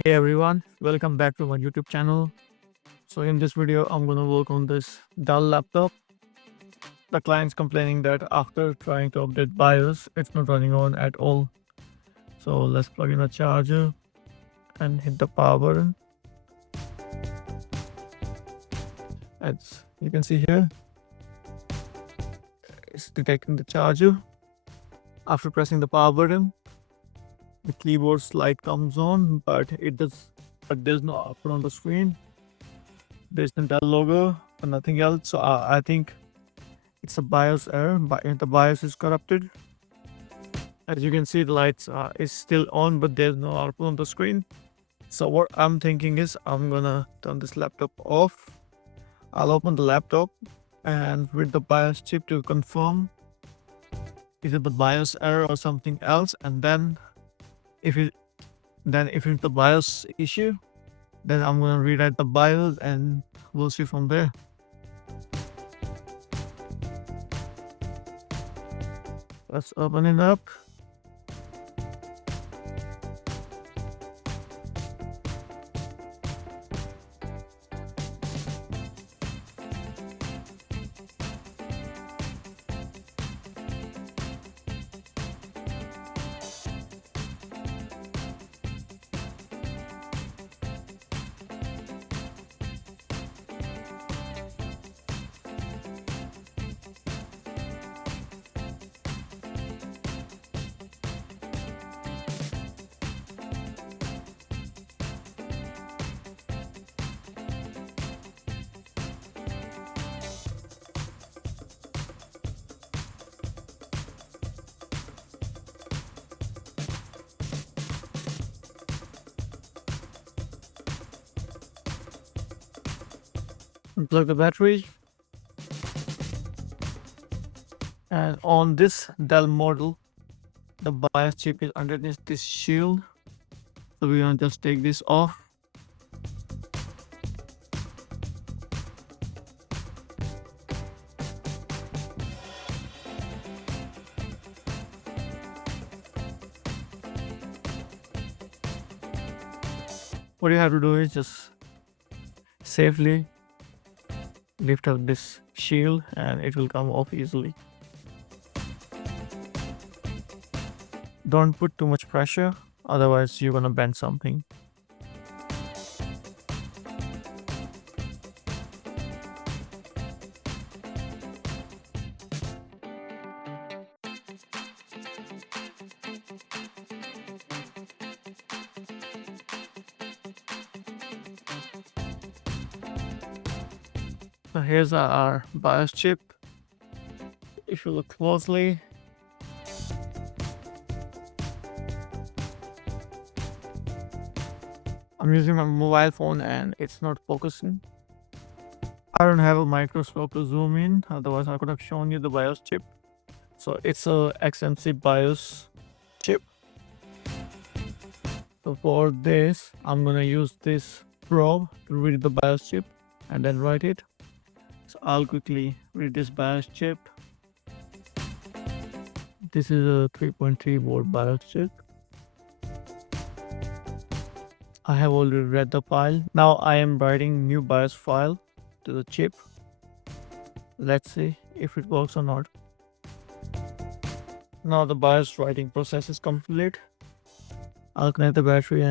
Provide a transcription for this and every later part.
Hey everyone, welcome back to my YouTube channel. So in this video, I'm gonna work on this Dell laptop. The client's complaining that after trying to update BIOS, it's not running on at all. So let's plug in a charger and hit the power button. As you can see here, it's detecting the charger. After pressing the power button, the keyboard's light comes on, but there's no output on the screen. There's the Dell logo, but nothing else. So I think it's a BIOS error. The BIOS is corrupted. As you can see, the lights is still on, but there's no output on the screen. So what I'm thinking is I'm gonna turn this laptop off. I'll open the laptop and read the BIOS chip to confirm is it the BIOS error or something else. And then if it if it's the BIOS issue, then I'm gonna rewrite the BIOS and we'll see from there. Let's open it up. Unplug the battery. And on this Dell model, the BIOS chip is underneath this shield. So we're gonna just take this off. What you have to do is just safely lift up this shield and it will come off easily. Don't put too much pressure, otherwise you're gonna bend something. So here's our BIOS chip. If you look closely, I'm using my mobile phone and it's not focusing. I don't have a microscope to zoom in, otherwise I could have shown you the BIOS chip. So it's a XMC BIOS chip. So for this, I'm gonna use this probe to read the BIOS chip and then write it. So I'll quickly read this BIOS chip. This is a 3.3 volt BIOS chip. I have already read the file. Now I am writing new BIOS file to the chip. Let's see if it works or not. Now the BIOS writing process is complete. I'll connect the battery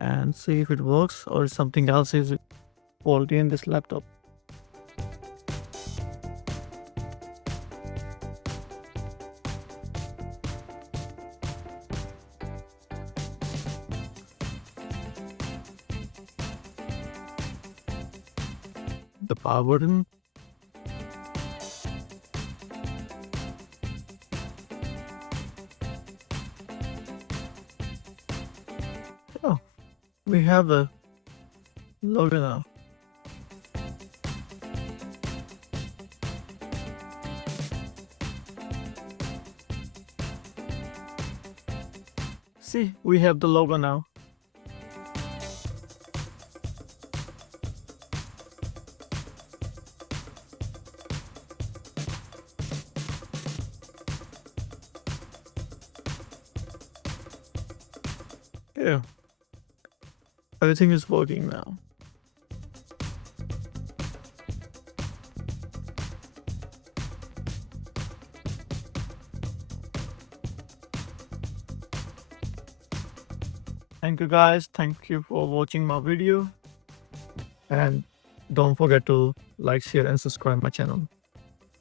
and see if it works or something else is faulty in this laptop. The power button. Oh, we have the logo now. See, we have the logo now. Yeah. Everything is working now. Thank you guys. Thank you for watching my video. And don't forget to like, share, and subscribe my channel.